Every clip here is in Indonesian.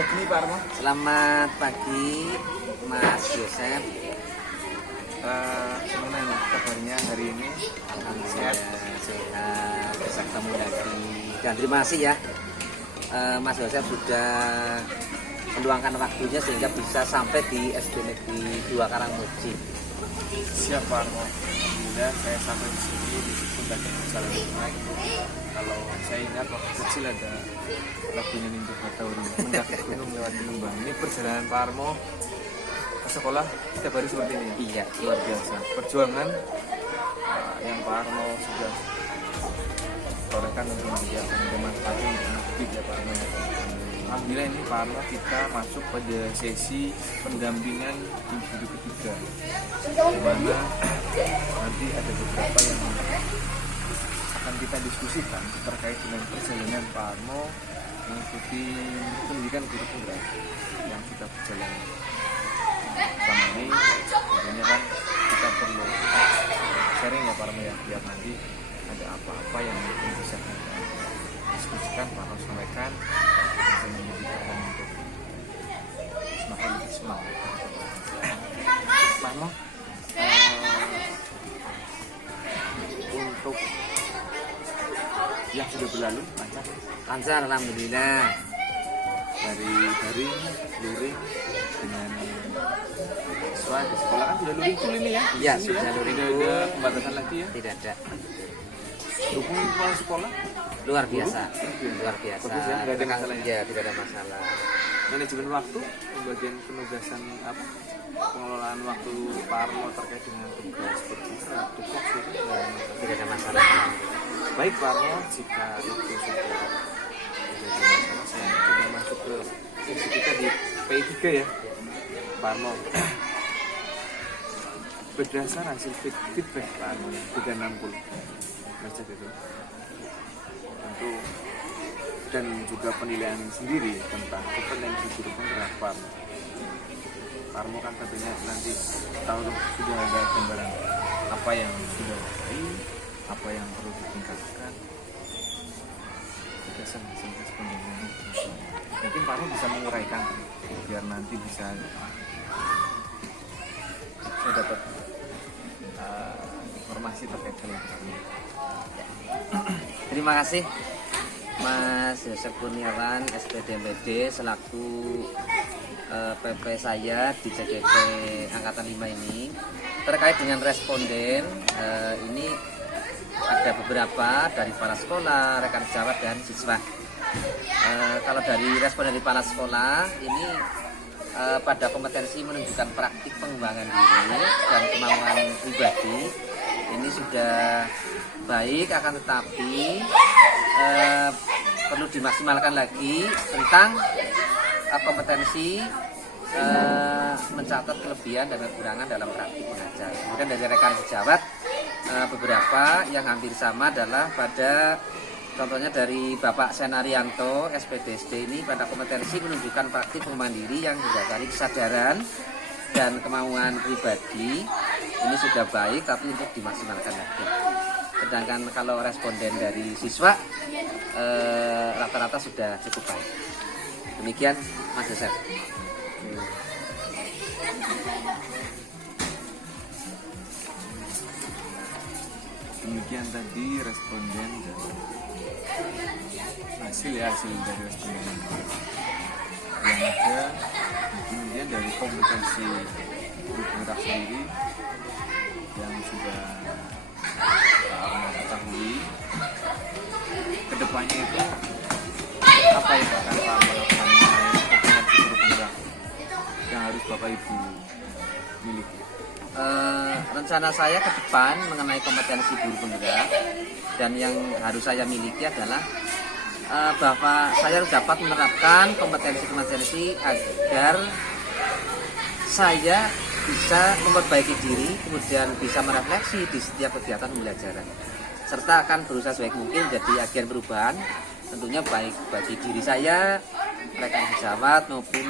pagi Pak Armo. Selamat pagi Mas Yosef. Gimana nih kabarnya hari ini? Alhamdulillah sehat, bisa ketemu lagi. Dan terima kasih ya Mas Yosef sudah meluangkan waktunya sehingga bisa sampai di SD Negeri 2 Karangmuji. Siap Pak Armo. Alhamdulillah saya sampai di sini di situ banyak jalan naik. Kalau saya ingat waktu kecil ada lagunya Nindu Batauri mendaki gunung lewat Lembang. Ini perjalanan Pak Armo ke sekolah setiap hari seperti ini. Iya, Luar biasa. Perjuangan yang Pak Armo sudah torehkan untuk dia bermanfaat untuk hidup ya Pak Armo. Alhamdulillah ini Pak Armo kita masuk pada sesi pendampingan individu ketiga, di mana nanti ada beberapa yang akan kita diskusikan terkait dengan perjalanan Pak Armo mengikuti pendidikan guru tunggal yang kita berjalan sama ini. Tentunya kan kita perlu sharing ya Pak Armo ya, biar nanti ada apa-apa yang mungkin bisa kita diskusikan, Pak Armo sampaikan bisa menjadi bahan untuk semakin lebih semangat. Pak Armo, untuk yang sudah berlalu lancar alhamdulillah. dari luring dengan siswa di sekolah kan sudah luring full ini ya? Iya, Di sini sudah luring Tidak full. ada pembatasan lagi ya? Tidak ada. Dukung kepala sekolah Luar biasa. Luar biasa. Bagus ya, nggak ada masalah ya? Iya, tidak ada masalah. manajemen waktu, pembagian penugasan apa, pengelolaan waktu Pak Armo terkait dengan tugas berpisah, tugas itu Tidak ada masalah. baik Pak Armo. Jika itu sudah menjadi masalah, saya coba masuk ke sesi kita di P3 ya Pak Armo. Berdasar hasil feedback Pak Armo 360 baca itu tentu, dan juga penilaian sendiri tentang kompetensi guru penggerak Pak Armo kan tentunya nanti tahu sudah ada gambaran apa yang sudah baik, apa yang perlu ditingkatkan. Kita sampai penilaian mungkin Pak Armo bisa menguraikan biar nanti bisa saya dapat informasi terkait hal ini. Terima kasih Mas Yosef Kurniawan SPDMPD selaku PP saya di CGP Angkatan 5 ini. Terkait dengan responden, ini ada beberapa dari kepala sekolah, rekan sejawat dan siswa. Kalau dari responden dari kepala sekolah ini pada kompetensi menunjukkan praktik pengembangan diri dan kemauan pribadi ini sudah baik, akan tetapi perlu dimaksimalkan lagi tentang kompetensi mencatat kelebihan dan kekurangan dalam praktik mengajar. Kemudian dari rekan sejawat beberapa yang hampir sama adalah pada contohnya dari Bapak Senarianto SPDSD ini pada kompetensi menunjukkan praktik pengembangan diri yang mendasari kesadaran dan kemauan pribadi ini sudah baik tapi untuk dimaksimalkan lagi. Sedangkan kalau responden dari siswa rata-rata sudah cukup baik. Demikian Mas Yosef. Demikian tadi responden dan hasil dari responden yang ada. Kemudian dari kompetensi guru penggerak sendiri yang sudah Pak Armo ketahui, kedepannya itu apa yang akan Pak Armo lakukan mengenai kompetensi guru penggerak yang harus Bapak Ibu miliki? Rencana saya ke depan mengenai kompetensi guru penggerak dan yang harus saya miliki adalah bahwa saya harus dapat menerapkan kompetensi agar saya bisa memperbaiki diri, kemudian bisa merefleksi di setiap kegiatan pembelajaran, serta akan berusaha sebaik mungkin menjadi agen perubahan, tentunya baik bagi diri saya, rekan sejawat maupun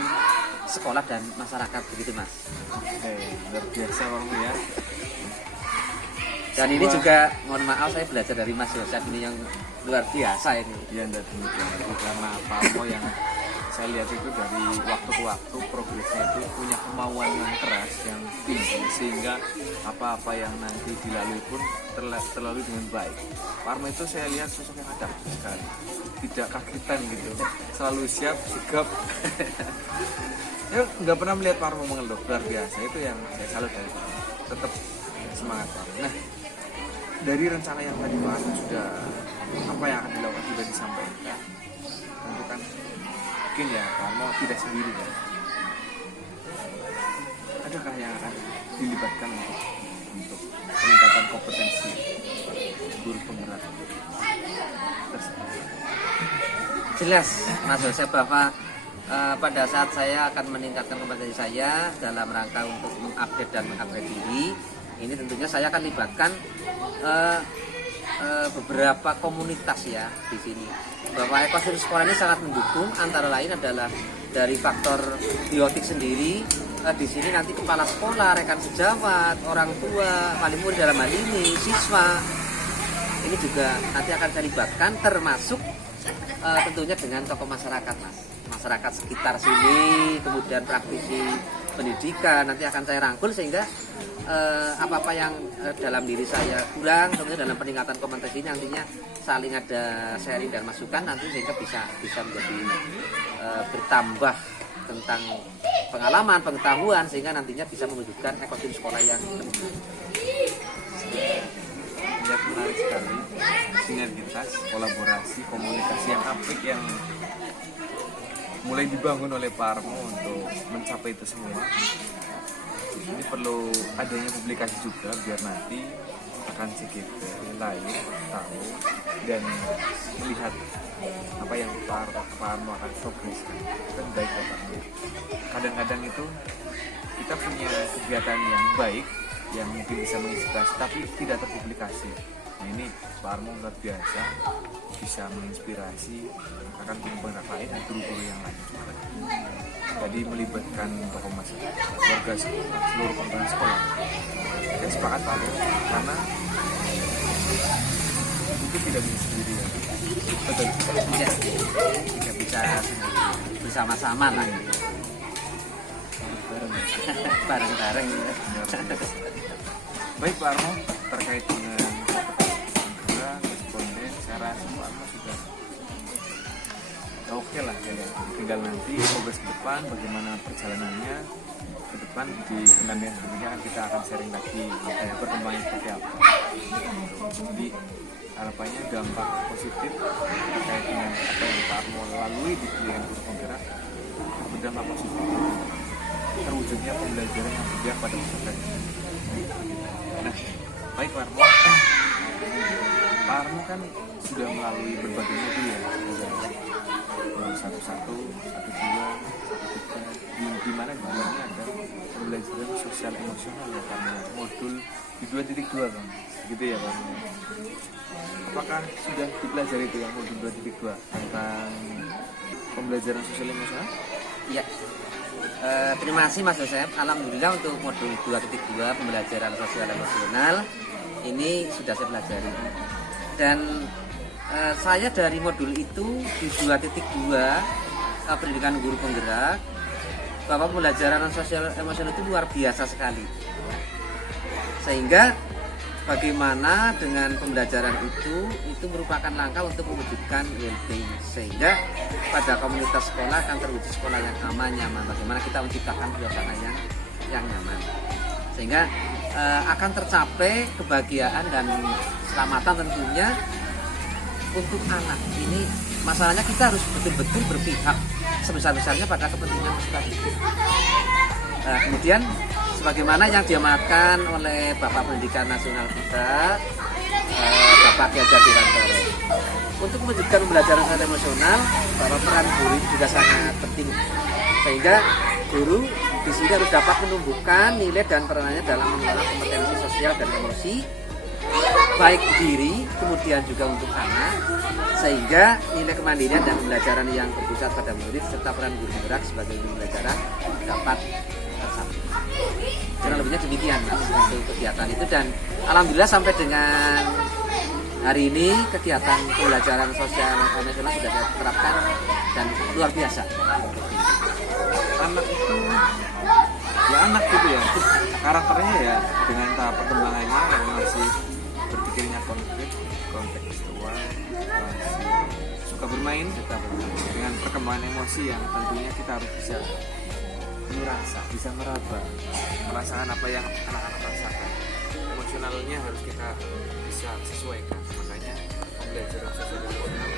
sekolah dan masyarakat, begitu Mas. Oke, luar biasa Warmu ya. Dan ini juga, mohon maaf saya belajar dari Mas Yosef ini yang luar biasa ini. Ya, dan demikian itu karena Pak Armo yang saya lihat itu dari waktu ke waktu progresnya itu punya kemauan yang keras, yang tinggi, sehingga apa-apa yang nanti dilalui pun terlalui dengan baik. Pak Armo itu saya lihat sosok yang adaptif sekali, tidak kagetan gitu, selalu siap, sigap. Ya nggak pernah melihat Pak Armo mengeluh, luar biasa. Itu yang saya salut dari Pak Armo, tetap semangat Pak Armo. Nah, dari rencana yang tadi Pak Armo sudah, apa yang akan dilakukan sudah disampaikan, tentu kan mungkin ya Pak Armo tidak sendiri kan. Adakah yang akan dilibatkan untuk peningkatan kompetensi guru penggerak tersebut? Jelas Mas Joseph bahwa pada saat saya akan meningkatkan kompetensi saya dalam rangka untuk mengupdate dan mengupgrade diri, ini tentunya saya akan libatkan beberapa komunitas ya di sini. Bahwa ekosistem sekolah ini sangat mendukung, antara lain adalah dari faktor biotik sendiri. Di sini nanti kepala sekolah, rekan sejawat, orang tua, wali murid dalam hal ini, siswa, ini juga nanti akan saya libatkan, termasuk tentunya dengan tokoh masyarakat, Mas. Masyarakat sekitar sini, kemudian praktisi pendidikan nanti akan saya rangkul sehingga apa-apa yang dalam diri saya kurang, tentunya dalam peningkatan kompetensi ini nantinya saling ada sharing dan masukan nanti sehingga bisa menjadi bertambah tentang pengalaman, pengetahuan sehingga nantinya bisa mewujudkan ekosistem sekolah yang lebih. Lihat menarik sekali, sinergitas, kolaborasi, komunikasi yang apik yang mulai dibangun oleh Pak Armo untuk mencapai itu semua. Ini perlu adanya publikasi juga biar nanti akan sedikit lain tahu dan melihat apa yang Pak Armo akan progreskan. Kan baik ya Pak. Kadang-kadang itu kita punya kegiatan yang baik yang mungkin bisa menginspirasi tapi tidak terpublikasi. Nah ini Pak Armo luar biasa, bisa menginspirasi akan guru-guru lain dan guru-guru yang lain juga. Jadi melibatkan tokoh masyarakat, warga sekolah, seluruh komponen sekolah. Saya sepakat Pak Armo karena mungkin tidak bisa sendiri ya. Betul. Tidak bisa bersama-sama lah. Bareng-bareng. Baik Pak Armo, terkait dengan responden, saya rasa Pak Armo sudah oke lah ya. Tinggal nanti progres ke depan, bagaimana perjalanannya ke depan di pendampingan berikutnya kita akan sharing lagi perkembangan seperti apa. Jadi harapannya dampak positif terkait dengan apa yang Pak Armo lalui di pilihan guru penggerak berdampak positif terwujudnya pembelajaran yang berpihak pada masyarakat. Nah, baik Pak Armo. Pak Armo kan sudah melalui berbagai modul ya, satu dua, di mana di dalamnya ada pembelajaran sosial emosional ya Pak Armo. Modul di 2.2 kan, gitu ya Pak Armo. Apakah sudah dipelajari itu yang modul 2.2 tentang pembelajaran sosial emosional? Iya. Terima kasih Mas Joseph. Alhamdulillah untuk modul 2.2 pembelajaran sosial emosional ini sudah saya pelajari. Dan saya dari modul itu di 2.2 pendidikan guru penggerak bahwa pembelajaran sosial emosional itu luar biasa sekali. Sehingga bagaimana dengan pembelajaran itu merupakan langkah untuk mewujudkan well-being, sehingga pada komunitas sekolah akan terwujud sekolah yang aman, nyaman. Bagaimana kita menciptakan suasana yang nyaman, sehingga akan tercapai kebahagiaan dan keselamatan tentunya untuk anak. Ini masalahnya kita harus betul-betul berpihak sebesar-besarnya pada kepentingan peserta didik. Kemudian sebagaimana yang diamanatkan oleh Bapak Pendidikan Nasional kita, Bapak Ki Hajar Dewantara, untuk mewujudkan pembelajaran sosial emosional, bahwa peran guru juga sangat penting, sehingga guru di sini harus dapat menumbuhkan nilai dan peranannya dalam mengelola kompetensi sosial dan emosi, baik diri kemudian juga untuk anak, sehingga nilai kemandirian dan pembelajaran yang berpusat pada murid serta peran guru penggerak sebagai pembelajaran dapat tercapai. Kurang lebihnya demikian Mas untuk kegiatan itu, dan alhamdulillah sampai dengan hari ini kegiatan pembelajaran sosial emosional sudah saya terapkan dan luar biasa. Anak itu ya anak gitu ya, karakternya ya dengan tahap perkembangannya yang masih berpikirnya kontekstual, masih suka bermain dengan perkembangan emosi yang tentunya kita harus bisa merasa, bisa merasakan apa yang anak-anak rasakan. Emosionalnya harus kita bisa sesuaikan, makanya pembelajaran sosial emosional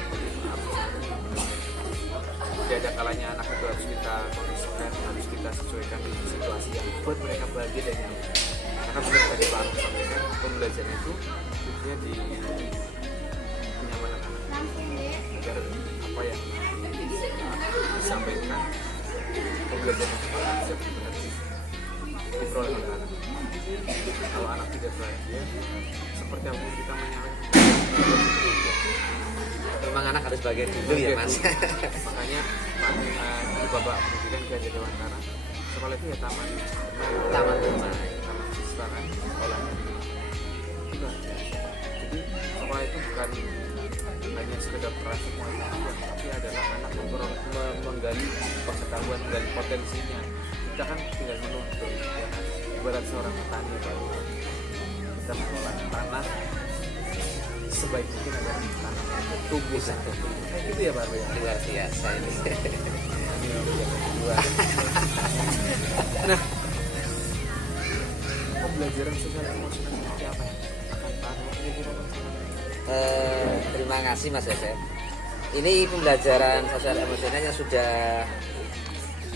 tidak ada kalanya anak itu harus kita kondisikan, harus kita sesuaikan dengan situasi yang buat mereka bahagia dan nyaman. Karena benar tadi Pak Arno sampaikan, pembelajaran itu tujuannya di kenyamanan anak agar apa yang disampaikan pembelajaran itu bisa benar-benar diperoleh oleh anak. Kalau anak tidak bahagia, seperti apa yang kita menyampaikan, Memang anak harus bahagia dulu ya Mas. Makanya Bapak Pendidikan Gajah Dewantara, sekolah itu ya taman siswa kan, sekolah itu. Jadi sekolah itu bukan hanya sekedar prasmanan, tapi adalah anak menggali pengetahuan, menggali potensinya. Kita kan tinggal menuntut, ya kan? Ibarat seorang petani, kita mengolah tanah sebaik mungkin agar tanah tumbuh satu. Gitu ya Pak Arno ya. Luar biasa ini. Nah, pembelajaran sosial emosional seperti apa ya? Akan Pak Arno kira-kira? Terima kasih Mas Yosef. Ini pembelajaran sosial emosional yang sudah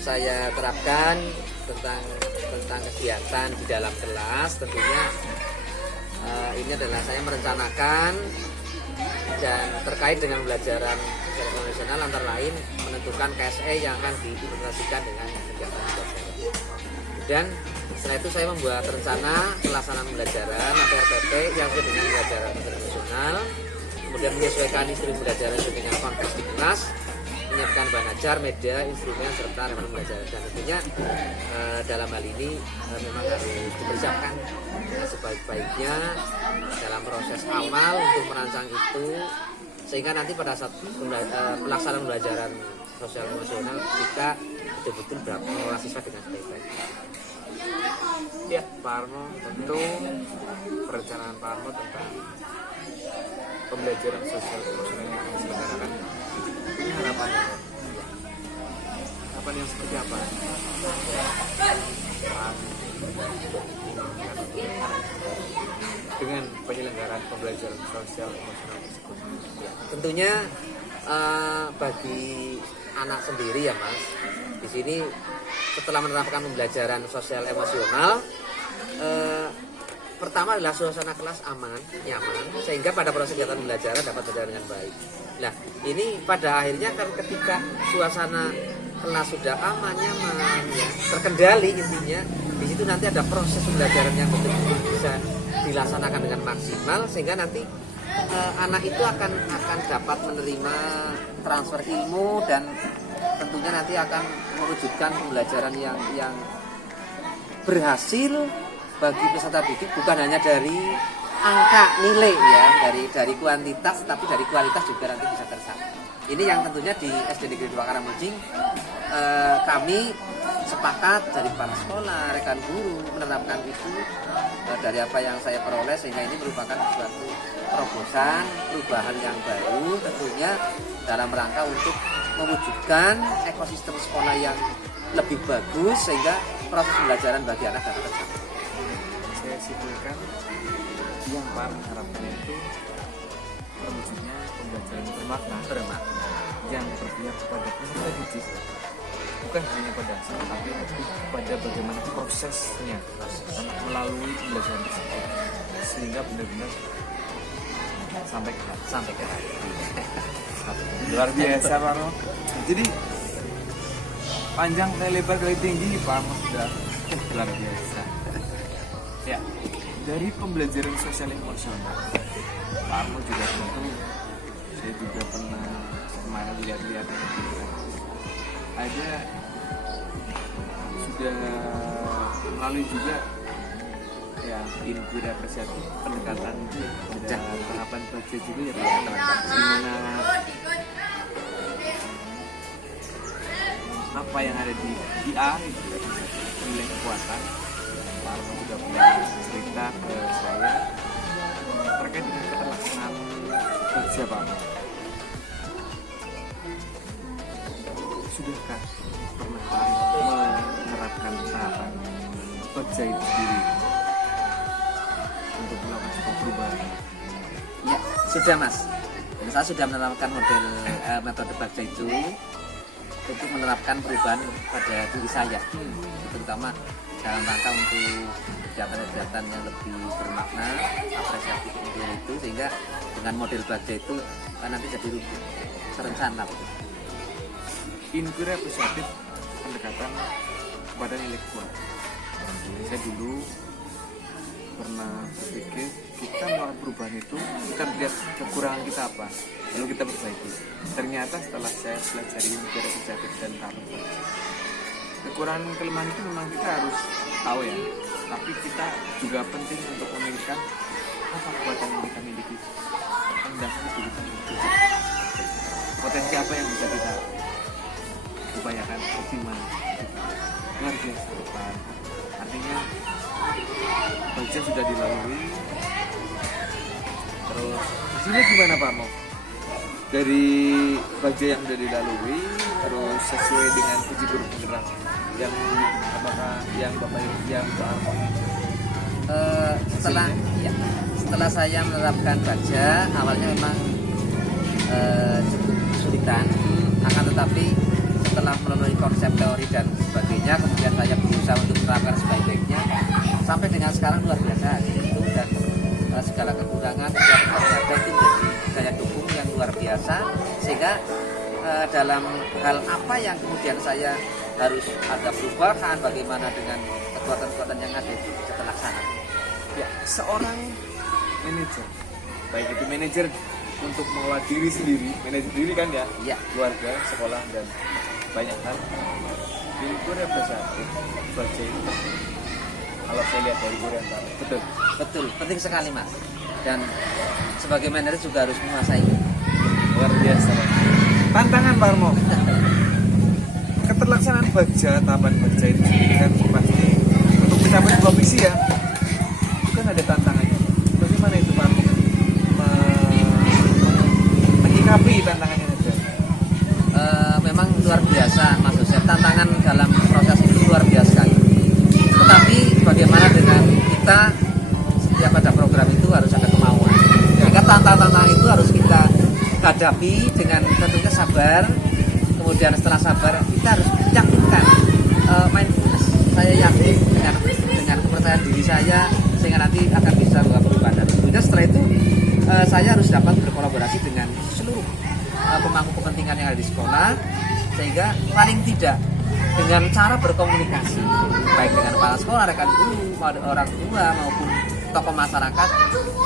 saya terapkan tentang kegiatan di dalam kelas. Tentunya ini adalah saya merencanakan dan terkait dengan pembelajaran sosial emosional antara lain menentukan KSE yang akan diimplementasikan dengan kegiatan pembelajaran. Dan setelah itu saya membuat rencana pelaksanaan pembelajaran atau RPP yang sesuai dengan pembelajaran sosial emosional, kemudian menyesuaikan instrumen pembelajaran sesuai dengan konteks di kelas, menyiapkan bahan ajar, media, instrumen, serta elemen pembelajaran. Dan tentunya dalam hal ini memang harus dipersiapkan sebaik-baiknya dalam proses awal untuk merancang itu, sehingga nanti pada saat pelaksanaan pembelajaran sosial emosional kita betul-betul mengelola siswa dengan baik-baik. Ya, Pak Arno, tentu perencanaan Pak Arno tentang pembelajaran sosial emosional yang akan diselenggarakan ini harapan yang seperti apa? Dengan penyelenggaraan pembelajaran sosial emosional tersebut. Ya, tentunya bagi anak sendiri ya Mas, di sini setelah menerapkan pembelajaran sosial emosional, pertama adalah suasana kelas aman, nyaman, sehingga pada proses kegiatan pembelajaran dapat berjalan dengan baik. Nah, ini pada akhirnya kan ketika suasana kelas sudah aman, nyaman, ya, terkendali intinya, di situ nanti ada proses pembelajaran yang betul-betul bisa dilaksanakan dengan maksimal, sehingga nanti anak itu akan dapat menerima transfer ilmu dan tentunya nanti akan mewujudkan pembelajaran yang berhasil bagi peserta didik, bukan hanya dari angka nilai ya, dari kuantitas, tapi dari kualitas juga nanti bisa tercapai. Ini yang tentunya di SD Negeri 2 Karangmuncing kami sepakat dari kepala sekolah, rekan guru menerapkan itu dari apa yang saya peroleh, sehingga ini merupakan suatu terobosan perubahan yang baru tentunya dalam rangka untuk mewujudkan ekosistem sekolah yang lebih bagus sehingga proses pembelajaran bagi anak dapat tercapai. Saya simpulkan yang Pak harapkan itu terwujudnya pembelajaran bermakna yang berpihak kepada peserta didik, bukan hanya pada hasil tapi pada bagaimana prosesnya melalui pembelajaran tersebut sehingga benar-benar sampai ke hati. Luar biasa Pak Arno. Jadi panjang kali lebar kali tinggi Pak Arno sudah luar biasa. Ya, dari pembelajaran sosial emosional Pak Arno juga tentu saya juga pernah kemarin lihat-lihat ada sudah melalui juga ya input apresiatif pendekatan pada tahapan tahapan budget juga ya Pak. Iya, teman-teman. Gimana apa yang ada di IA itu ya, nilai kekuatan. Pak Armo juga punya cerita ke saya terkait dengan keterlaksanaan kerja Pak Armo. Sudahkah pernah Pak Armo menerapkan tahapan kerja itu sendiri untuk melakukan sebuah perubahan? Ya, sudah Mas. Dan saya sudah menerapkan model metode Bagja itu untuk menerapkan perubahan pada diri saya, terutama dalam rangka untuk kegiatan-kegiatan yang lebih bermakna, apresiatif untuk itu, sehingga dengan model Bagja itu nanti jadi lebih terencana. Inquiry apresiatif, pendekatan kepada nilai kekuatan. Saya dulu pernah berpikir kita melakukan perubahan itu kita melihat kekurangan kita apa, lalu kita perbaiki. Ternyata setelah saya pelajari inquiry apresiatif dan tahapan Bagja, kekurangan kelemahan itu memang kita harus tahu ya, tapi kita juga penting untuk memikirkan apa kekuatan yang kita miliki, hendaknya itu kita miliki, potensi apa yang bisa kita upayakan optimal. Luar biasa Pak. Artinya Bagja sudah dilalui. Terus di sini gimana Pak Armo? Dari Bagja yang sudah dilalui, terus sesuai dengan visi guru penggerak yang apakah yang Bapak Armo setelah saya menerapkan Bagja, awalnya memang cukup kesulitan, akan tetapi setelah melalui konsep teori dan sebagainya, kemudian saya berusaha untuk menerapkan sebaik-baiknya sampai dengan sekarang luar biasa itu, dan segala kekurangan yang ada itu menjadi daya dukung yang luar biasa, sehingga dalam hal apa yang kemudian saya harus ada perubahan, bagaimana dengan kekuatan-kekuatan yang ada itu bisa terlaksana. Ya, seorang manajer, baik itu manajer untuk mengelola diri sendiri, manajer diri kan ya, Ya. keluarga, sekolah dan banyak hal. Inquiry apresiatif Bagja itu penting. Kalau saya lihat dari Gurian, betul. Betul, penting sekali Mas. Dan sebagai manajer juga harus menguasai. Luar biasa Pak. Tantangan Pak Armo. Keterlaksanaan Bagja, tahapan Bagja itu sendiri kan pasti untuk mencapai sebuah visi ya. Itu kan ada tantangannya. Bagaimana itu Pak Armo menyikapi tantangannya aja? Memang luar biasa Mas Yosef. Tantangan dalam proses itu luar biasa sekali. Tetapi bagaimana dengan kita setiap ada program itu harus ada kemauan. Maka tantangan itu harus kita hadapi dengan tentunya sabar. Kemudian setelah sabar kita harus yakinkan mindfulness. Saya yakin dengan kepercayaan diri saya sehingga nanti akan bisa membawa perubahan. Dan kemudian setelah itu saya harus dapat berkolaborasi dengan seluruh pemangku kepentingan yang ada di sekolah, sehingga paling tidak dengan cara berkomunikasi baik dengan kepala sekolah, rekan guru, orang tua maupun tokoh masyarakat,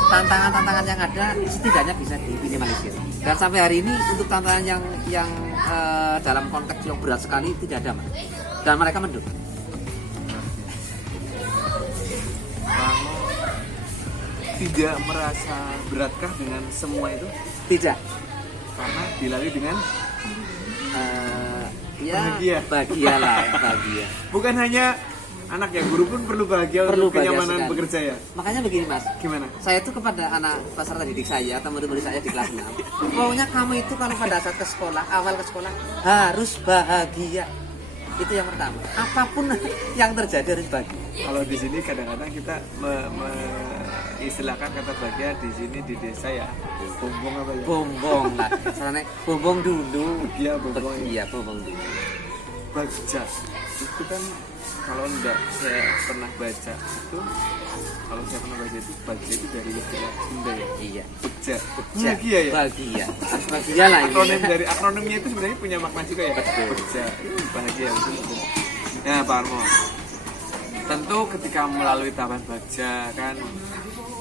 tantangan-tantangan yang ada setidaknya bisa diminimalisir. Dan sampai hari ini untuk tantangan yang dalam konteks yang berat sekali tidak ada, Mas. Dan mereka mendukung. Kamu tidak merasa beratkah dengan semua itu? Tidak. Karena dilalui dengan ya bahagia. Bukan hanya anak ya, guru pun perlu bahagia untuk kenyamanan bekerja ya. Makanya begini Mas, Gimana? saya itu kepada anak peserta didik saya atau murid-murid saya di kelas 6, pokoknya kamu itu kalau pada saat ke sekolah, awal ke sekolah harus bahagia. Itu yang pertama. Apapun yang terjadi harus bahagia. Kalau di sini kadang-kadang kita istilahkan kata bahagia di sini di desa ya. Bombong apa ya? Bombong lah. Caranya bombong dulu. Iya, bombong. Iya, bombong dulu. Bagja itu kan kalau enggak saya pernah baca itu, kalau saya pernah baca itu Bagja itu dari istilah Sunda ya. Iya. Bagja. Bahagia ya. Bahagia. Harus bahagia lah ini. Akronimnya itu sebenarnya punya makna juga ya. Betul. Bagja. Bahagia betul. Ya Pak Armo. Tentu ketika melalui tahapan Bagja kan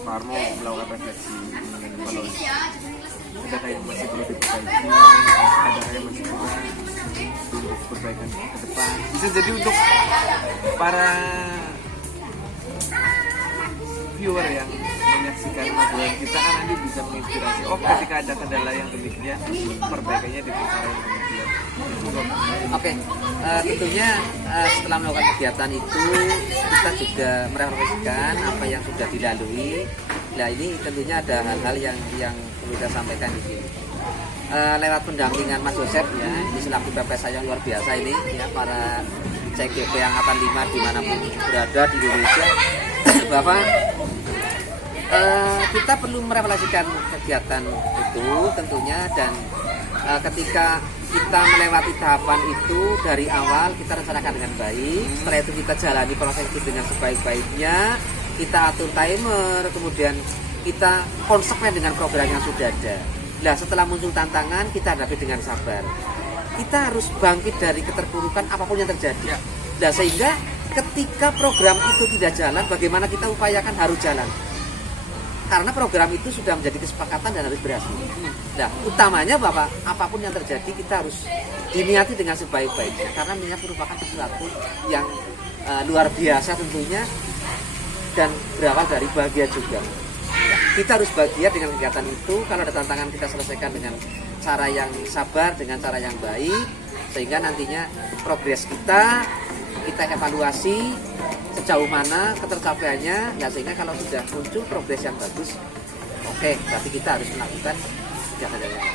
Pak Armo melakukan refleksi mengenai evaluasi. Adakah yang masih perlu diperbaiki? Adakah yang masih kurang untuk perbaikan ke depan? Bisa jadi untuk para viewer yang menyaksikan obrolan kita kan nanti bisa menginspirasi. Oh, ketika ada kendala yang demikian, perbaikannya dengan cara yang demikian. Oke, tentunya setelah melakukan kegiatan itu kita juga merefleksikan apa yang sudah dilalui. Nah ini tentunya ada hal-hal yang perlu kita sampaikan di sini. Lewat pendampingan Mas Joseph ya, ini selaku PPS saya yang luar biasa ini ya, para CGP Angkatan 5 dimanapun berada di Indonesia, bahwa kita perlu merefleksikan kegiatan itu tentunya, dan ketika kita melewati tahapan itu dari awal kita rencanakan dengan baik, setelah itu kita jalani proses itu dengan sebaik-baiknya, kita atur timer, kemudian kita konsekuen dengan program yang sudah ada. Nah setelah muncul tantangan kita hadapi dengan sabar. Kita harus bangkit dari keterpurukan apapun yang terjadi. Nah sehingga ketika program itu tidak jalan, bagaimana kita upayakan harus jalan. Karena program itu sudah menjadi kesepakatan dan harus berhasil. Nah, utamanya Bapak, apapun yang terjadi kita harus diniati dengan sebaik-baiknya. Karena niat merupakan sesuatu yang luar biasa tentunya, dan berawal dari bahagia juga. Kita harus bahagia dengan kegiatan itu. Kalau ada tantangan kita selesaikan dengan cara yang sabar, dengan cara yang baik, sehingga nantinya progres kita evaluasi sejauh mana ketercapaiannya. Nah sehingga kalau sudah muncul progres yang bagus, oke, tapi kita harus melakukan kegiatan yang lain.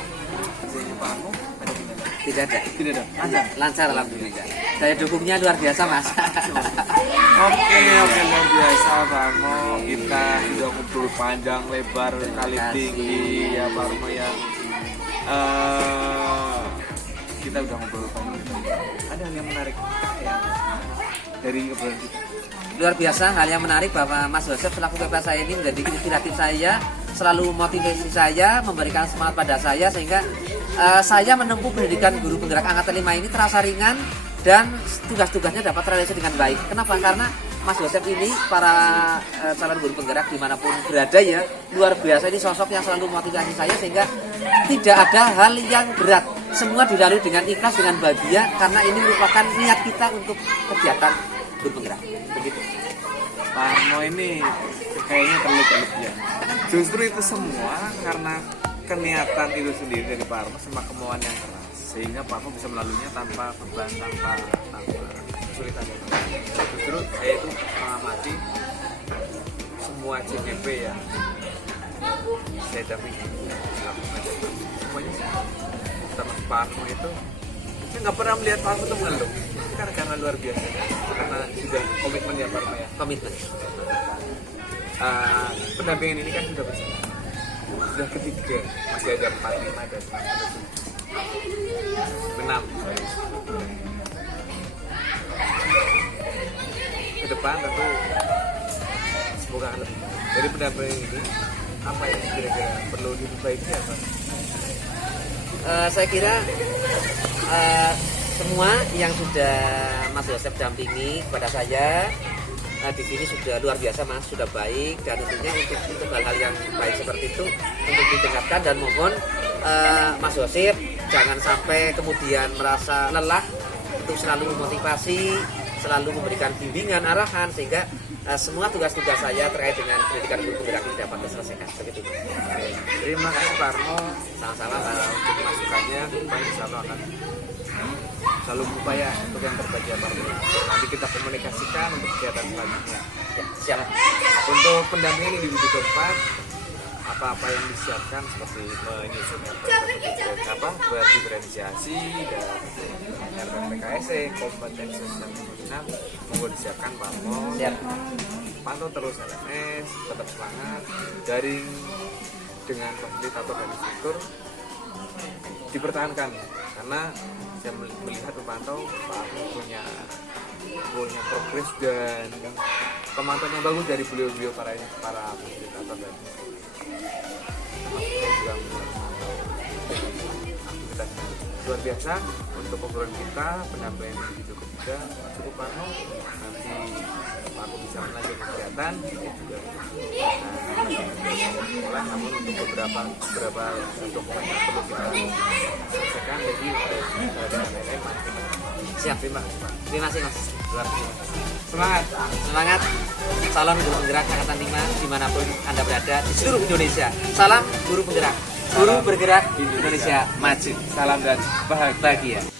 Tidak ada. Tidak ada. Lancar alhamdulillah. Saya dukungnya luar biasa Mas. Oke, luar biasa Pak Armo. Kita sudah ngobrol panjang lebar kali tinggi ya Pak Armo ya. Kita udah ngobrol panjang. Ada hal yang menarik ya dari obrolan kita? Luar biasa, hal yang menarik bahwa Mas Joseph selaku PPS saya ini menjadi inspiratif saya, selalu motivasi saya, memberikan semangat pada saya, sehingga saya menempuh pendidikan guru penggerak Angkatan 5 ini terasa ringan dan tugas-tugasnya dapat terrealisasi dengan baik. Kenapa? Karena Mas Joseph ini, para calon guru penggerak dimanapun berada ya, luar biasa, ini sosok yang selalu motivasi saya, sehingga tidak ada hal yang berat, semua dilalui dengan ikhlas, dengan bahagia, karena ini merupakan niat kita untuk kegiatan guru penggerak. Begitu. Pak Armo ini kayaknya terlalu berlebihan. Justru itu semua karena keniatan itu sendiri dari Pak Armo sama kemauan yang keras, sehingga Pak Armo bisa melaluinya tanpa beban, tanpa kesulitan. Justru saya itu mengamati semua CGP yang saya dampingi, semuanya sama Pak Armo itu, saya nggak pernah melihat Pak Armo itu mengeluh. Karena luar biasa, karena sudah komitmen ya Pak Armo ya. Komitmen. Pendampingan ini kan sudah bersama, sudah ketiga, masih ada 4, 5 dan 6. Ke depan tentu semoga akan lebih baik. Dari pendampingan ini, apa yang kira-kira perlu diperbaiki apa? Saya kira semua yang sudah Mas Joseph dampingi kepada saya di sini sudah luar biasa Mas, sudah baik, dan tentunya untuk hal-hal yang baik seperti itu untuk ditingkatkan, dan mohon Mas Joseph jangan sampai kemudian merasa lelah, untuk selalu memotivasi, selalu memberikan bimbingan, arahan, sehingga semua tugas-tugas saya terkait dengan pendidikan guru penggerak ini dapat terselesaikan. Begitu. Terima kasih Pak Armo, Sama-sama untuk masukannya. Kedepannya selalu akan selalu berupaya untuk yang terbaik ya Pak Armo. Nanti kita komunikasikan untuk kegiatan selanjutnya. Ya, siap. Untuk pendampingan di minggu depan, apa-apa yang disiapkan seperti menyusun berdiferensiasi dan RPKSE, kompetensi dan pemimpinan, monggo disiapkan Pak Armo. Siap. Pantau terus LMS, tetap semangat, daring dengan fasilitator dan instruktur dipertahankan, karena saya melihat memantau Pak Armo punya progres dan pemantauan yang bagus dari beliau-beliau para fasilitator dan juga aktivitas luar biasa. Untuk obrolan kita pendampingan ini cukup sudah cukup penuh, nanti aku bisa melanjutkan kegiatan ini juga sekolah, namun untuk beberapa dokumen yang perlu kita selesaikan, jadi dengan lain-lain masih Siap. terima kasih Pak. Terima kasih Mas. Luar biasa. Semangat, semangat. Salam guru penggerak Angkatan 5 dimanapun Anda berada di seluruh Indonesia. Salam guru penggerak. Guru bergerak di Indonesia maju. Salam dan bahagia.